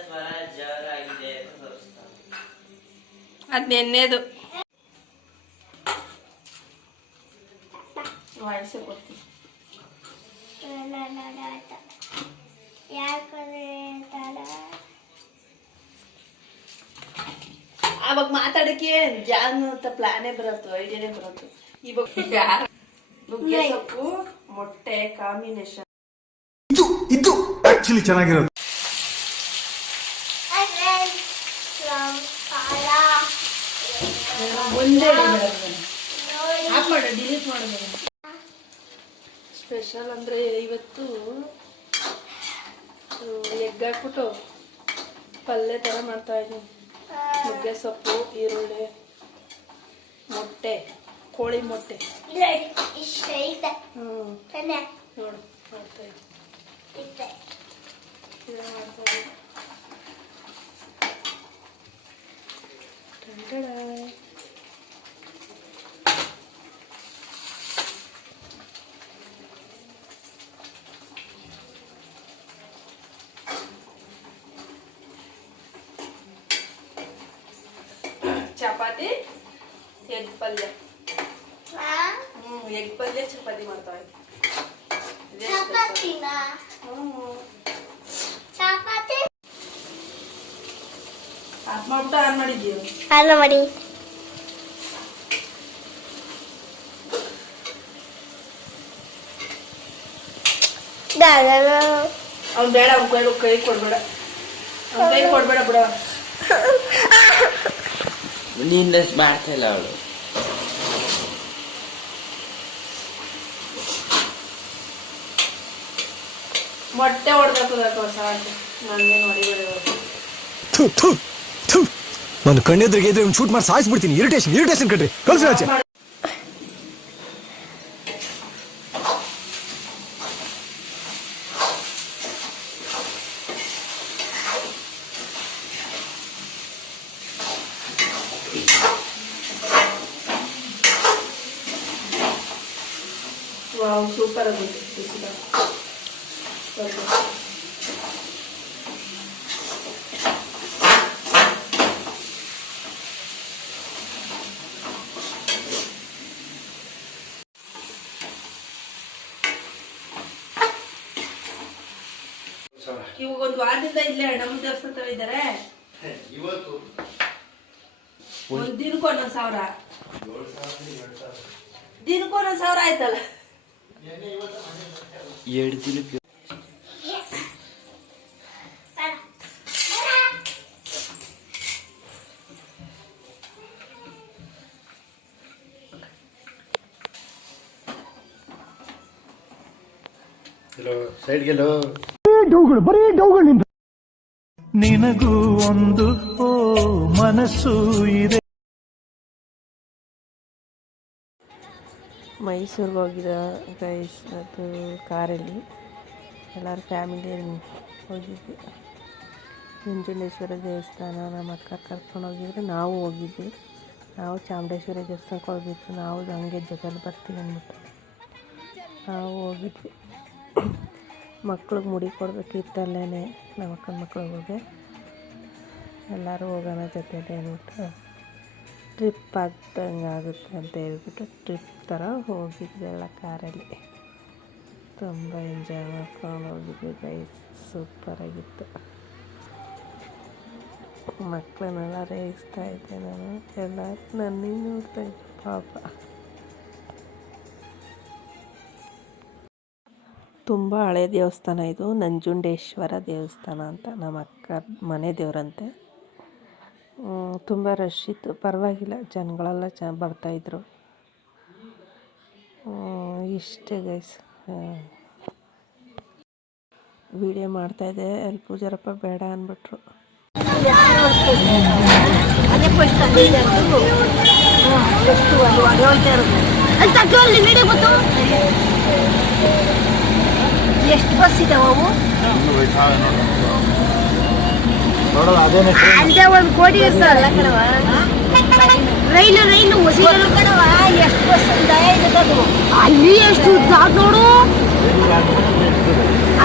ಸ್ವರ ಜ್ವರ ಆಗಿದೆ ಅಂತ ತೋರಿಸ್ತಾರೆ ಅದು ನೆನ್ನೆದು. ವಯಸ್ಸು ಕೊಡ್ತೀನಿ. ಅವಾಗ ಮಾತಾಡಕ್ಕೆ ಜಾನ್ ಅಂತ ಪ್ಲಾನೇ ಬರತ್ತು ಐಡಿಯಾನೇ ಬರತ್ತು ಇವಾಗ ನುಗ್ಗೆ ಸೊಪ್ಪು ಮೊಟ್ಟೆ ಕಾಂಬಿನೇಷನ್ ಇದು ಇದು ಆಕ್ಚುಲಿ ಚೆನ್ನಾಗಿರೋದು ಮುಂದೆ ಆಫ್ ಮಾಡು ಡಿಲೀಟ್ ಸ್ಪೆಷಲ್ ಅಂದರೆ ಇವತ್ತು ಎಗ್ ಹಾಕ್ಬಿಟ್ಟು ಪಲ್ಯ ಥರ ಮಾಡ್ತಾ ಇದ್ದೀನಿ. ನುಗ್ಗೆ ಸೊಪ್ಪು ಈರುಳ್ಳಿ ಮೊಟ್ಟೆ ಕೋಳಿ ಮೊಟ್ಟೆ. ಹ್ಞೂ ನೋಡು ಮಾಡ್ತಾ ಇದ್ದೀನಿ. ಚಪಾತಿ ಎಗ್ ಪಲ್ಯ ಹ್ಞೂ ಎಗ್ ಪಲ್ಯ ಚಪಾತಿ ಮಾಡ್ತಾ ಇದ್ದೀನಿ ಇದೇ special. ಹ್ಞೂ ಆಫ್ ಮಾಡ್ಬಿಟ್ಟು ಆನ್ ಮಾಡಿದ್ದೀವಿ ಅಲ್ಲ ಮಾಡಿ ಅವ್ನು ಬೇಡ ಅವ್ನ ಕೈ ಕೈ ಕೊಡ್ಬೇಡ ಅವ್ನ ಕೈ ಕೊಡ್ಬೇಡ ಬಿಡ ನಿನ್ನ ಮಾಡ್ತಾ ಇಲ್ಲ ಅವಳು. ಮೊಟ್ಟೆ ಹೊಡೆದಾಕೋದಕ್ಕ ಸಾಕು ನನಗೆ ನೋಡಿ ಥು, ಥು, ಥು. ನಾನು ಕಣ್ಣೆದ್ರಿಗೆ ಇದ್ರೆ ಶೂಟ್ ಮಾಡಿ ಸಾಯಿಸ್ಬಿಡ್ತೀನಿ. ಇರಿಟೇಷನ್ ಇರಿಟೇಷನ್ ಕಟ್ರಿ ಕಳ್ಸಿ ಆಚೆ. ವಾವ್ ಸೂಪರ್ ಆಗುತ್ತೆ ಬಿಸಿಲು ಇವಾಗ ಒಂದು ವಾರದಿಂದ ಇಲ್ಲೇ ಅಣ್ಣಮ್ಮ ದೇವಸ್ಥಾನ ಇದ್ದಾರೆ. ಒಂದ್ ದಿನಕ್ಕೂ ಒಂದೊಂದ್ ಸಾವಿರ. ದಿನಕ್ಕೂ ಒಂದೊಂದ್ ಸಾವಿರ ಆಯ್ತಲ್ಲ? ಎರಡು ದಿನಕ್ಕೆ ಸೈಡ್ಗೆಲ್ಲೋ ಡೌಗಳು ಬರೀ ಡೌಗಳು ನಿಂದು ನಿನಗೂ ಒಂದು ಓ ಮನಸ್ಸು ಇದೆ ಮೈಸೂರಿಗೆ ಹೋಗಿದ ಗೈಸ್ ಅದು ಕಾರಲ್ಲಿ ಎಲ್ಲರೂ ಫ್ಯಾಮಿಲಿ ಹೋಗಿದ್ವಿ. ನಂಜುಂಡೇಶ್ವರ ದೇವಸ್ಥಾನ ನಮ್ಮ ಅಕ್ಕ ಕರ್ಕೊಂಡು ಹೋಗಿದ್ರೆ ನಾವು ಹೋಗಿದ್ವಿ. ನಾವು ಚಾಮುಂಡೇಶ್ವರಿ ದೇವಸ್ಥಾನಕ್ಕೆ ಹೋಗಿದ್ದು ನಾವು ಹಂಗೆ ಜೊತೆಲಿ ಬರ್ತೀವಿ ಅಂದ್ಬಿಟ್ಟು ನಾವು ಹೋಗಿದ್ವಿ. ಮಕ್ಳಿಗೆ ಮುಡಿ ಕೊಡಬೇಕಿತ್ತಲ್ಲೇ ನಮ್ಮ ಅಕ್ಕನ ಮಕ್ಳಿಗೆ ಎಲ್ಲರೂ ಹೋಗೋಣ ಜೊತೆಲಿ ಅಂದ್ಬಿಟ್ಟು ಟ್ರಿಪ್ ಆಗ್ದಂಗೆ ಆಗುತ್ತೆ ಅಂತ ಹೇಳ್ಬಿಟ್ಟು ಟ್ರಿಪ್ ಥರ ಹೋಗಿದ್ವಿ ಎಲ್ಲ ಕಾರಲ್ಲಿ. ತುಂಬ ಎಂಜಾಯ್ ಮಾಡ್ಕೊಂಡು ಹೋಗಿದ್ವಿ ಗೈಸ್ ಸೂಪರಾಗಿತ್ತು ಮಕ್ಕಳನ್ನೆಲ್ಲ ರೇಗಿಸ್ತಾ ಇದ್ದೆ ನಾನು. ಎಲ್ಲ ನನ್ನ ನೋಡ್ತಾ ಇದ್ದೆ ಪಾಪ. ತುಂಬ ಹಳೆ ದೇವಸ್ಥಾನ ಇದು. ನಂಜುಂಡೇಶ್ವರ ದೇವಸ್ಥಾನ ಅಂತ. ನಮ್ಮ ಅಕ್ಕ ಮನೆ ದೇವರಂತೆ. ತುಂಬ ರಶ್ ಇತ್ತು. ಪರವಾಗಿಲ್ಲ ಜನಗಳೆಲ್ಲ ಚ ಬರ್ತಾಯಿದ್ರು ಇಷ್ಟೇ ಗೈಸ್ ವಿಡಿಯೋ ಮಾಡ್ತಾಯಿದ್ದೆ ಅಲ್ಲಿ ಪೂಜಾರಪ್ಪ ಬೇಡ ಅಂದ್ಬಿಟ್ರು. ಎಷ್ಟು ಬಸ್ ಇದಾವೆ ಅವು? ಅದೇನೆ ಒಂದು ಕೋಟಿ ಇರ್ತಲ್ಲ ಕಣವ ರೈಲು ರೈಲು ಹೊಸಿಗಳು ಕಣವ ಎಷ್ಟು ಬಸ್ ಅಲ್ಲಿ ಎಷ್ಟು ಉದ್ದ ನೋಡು.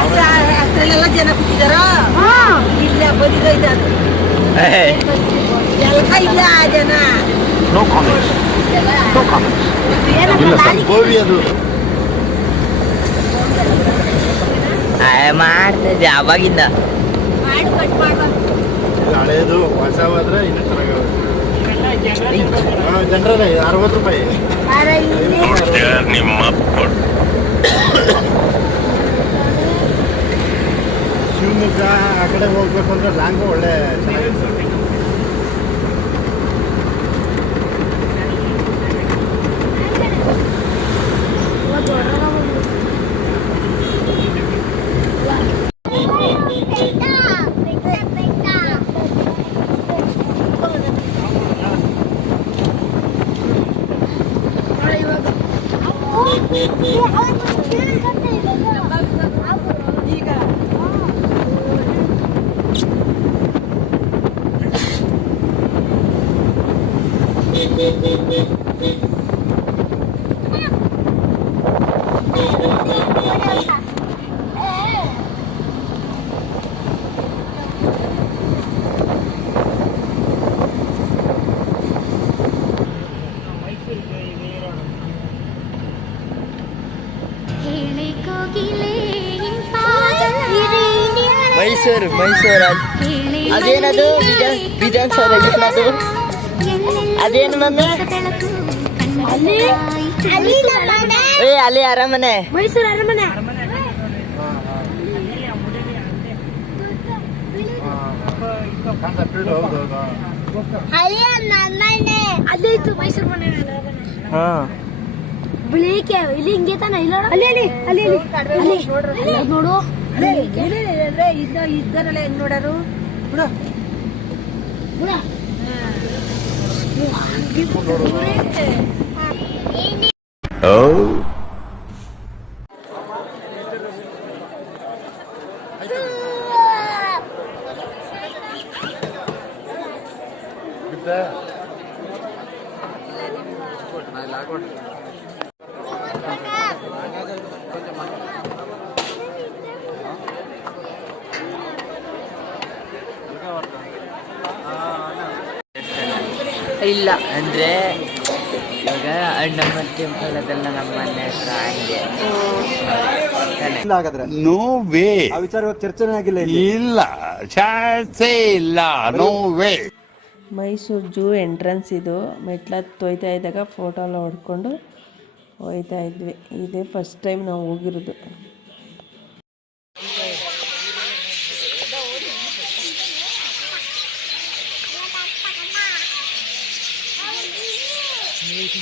ಅದ್ರಲ್ಲೆಲ್ಲ ಜನ ಕೂತಿದಾರ? ಇಲ್ಲ ನೋ ಕಾಮೆಂಟ್ಸ್ ನೋ ಕಾಮೆಂಟ್ಸ್ ಮಾಡ್ತಿದ್ದೆ ಅವಾಗಿಂದ. ಮಾಡಿ ಕಟ್ ಹಳೇದು ಹೋದ್ರೆ ಇನ್ನೂ ಚೆನ್ನಾಗಿ ಜನರಲ್ಲ ಅರವತ್ತು ರೂಪಾಯಿ. ಶಿವಮೊಗ್ಗ ಆ ಕಡೆ ಹೋಗ್ಬೇಕು ಅಂದ್ರೆ ಲಾಂಗ್ ಒಳ್ಳೆ ಚೆನ್ನಾಗಿರುತ್ತೆ ಮೈಸೂರು ಮೈಸೂರು ಹೇಳಿ ಅದೇನದು ವಿಧಾನ ವಿಧಾನಸೌಧ ಏನದು ಅದೇನು ಮಮ್ಮಿ ಅಲ್ಲಿ ಏ ಅಲ್ಲಿ ಅರಮನೆ ಮೈಸೂರು ಅರಮನೆ ಅಲ್ಲಿ ಇತ್ತು ಮೈಸೂರು ಮನೆ ಅರಮನೆ ಹಾ ಬಿಳಿಕೆ ಇಲ್ಲಿ ಹಿಂಗೆ ತಾನ ಇಲ್ಲ ಅಲ್ಲಿ ಅಲ್ಲಿ ಅಲ್ಲಿ ಅಲ್ಲಿ ಅಲ್ಲಿ ನೋಡು ಅಂದ್ರೆ ಇದ್ದ ಇದ್ದರಲ್ಲ ಹೆಂಗ್ ನೋಡಾರು ಬಿಡು ಬಿಡ. পনেরো ಇಲ್ಲ. ಅಂದ್ರೆ ಇವಾಗ ಅಣ್ಣಮ್ಮ ಟೆಂಪಲ್ ಅದೆಲ್ಲ ನಮ್ಮ ಮನೆ ಹತ್ರ ಹಂಗೆ. ತಾನೆ. ನೋ ವೇ ಆ ವಿಚಾರ ಚರ್ಚೆನೇ ಆಗಿಲ್ಲ ಇಲ್ಲಿ. ಇಲ್ಲ. ಚಾನ್ಸೇ ಇಲ್ಲ. No way Mysuru zoo entrance ಇದು. ಮೆಟ್ಲ ತೊಯ್ತಾ ಇದ್ದಾಗ ಫೋಟೋ ಎಲ್ಲ ಹೊಡ್ಕೊಂಡು ಹೋಯ್ತಾ ಇದ್ವಿ. ಇದೇ ಫಸ್ಟ್ ಟೈಮ್ ನಾವು ಹೋಗಿರೋದು.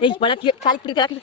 ¡Ey, para que cali, cali, cali!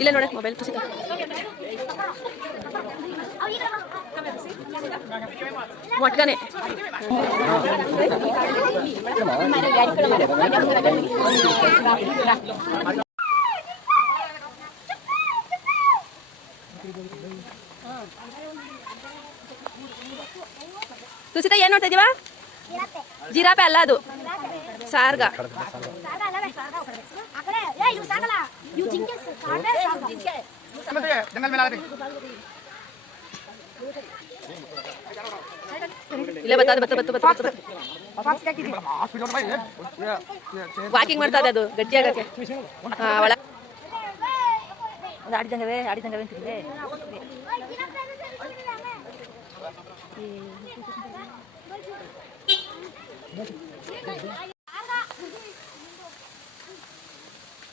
ಇಲ್ಲ ನೋಡಿ ಮೊಬೈಲ್ ಕುಸಿತ. ಒಟ್ಗನೆ ತುಸಿತ ಏನ್ ನೋಡ್ತಾ ಇದೀವ? ಜಿರಾಪೆ ಅಲ್ಲ ಅದು. ಸಾರ್ಗ ಇಲ್ಲೇ ಬತ್ತ ಬತ್ತ ಬತ್ತ ಬತ್ತ ವಾಕಿಂಗ್ ಮಾಡ್ತಾ ಇದೆ ಅದು ಗಟ್ಟಿ ಆಗಕ್ಕೆ ಹಾ ಒಳ ಆಡಿದಂಗವೇ ಆಡಿದಂಗವೇ ಅಂತಿದೆ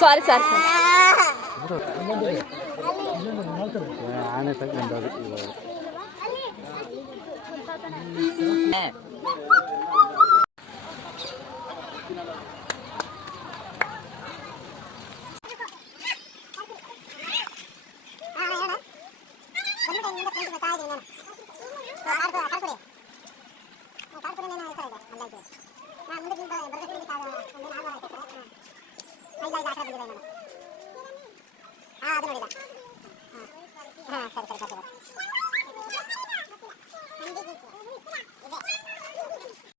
Sorry sorry